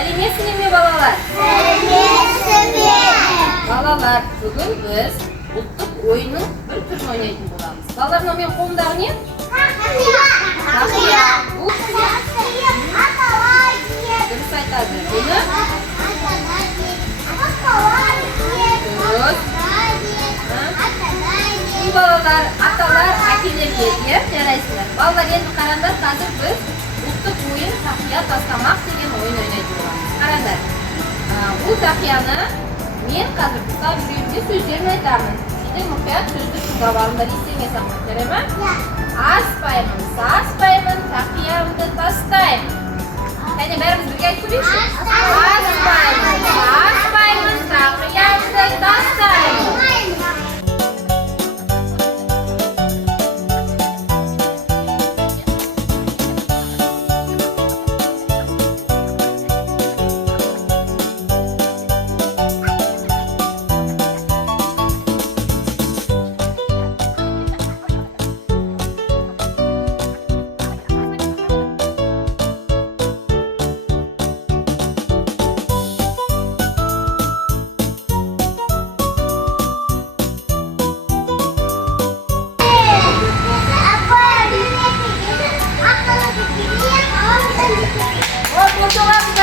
Сәлеметсіздер ме балалар? Сәлеметсіздер. Балалар, бүгін біз ұлттық ойынның бір түрін ойнайтын боламыз. Балалар, мынау менің қолымдағы не? Тақия. Дұрыс айтады. Бұны? Бұл балалар, аталар, әкелерге жарайсыздар. Балалар, енді қараңдар, қазір біз ұлттық ойын тақия тастамақ деген ойын ойнайтын боламыз. Қараңдар. Бұл тақияны мен қазір ұстап жүремде сөздерін айтамын. Сендер мұқият сөзді тыңдап алыңдар, есіңе салыңдар, жарай ма? Аспаймын, саспаймын, тақиямды тастаймын. Кәне бәріміз бірге айтып көрейікші? Аспаймын, саспаймын, тақиямды тастаймын. Muchas gracias.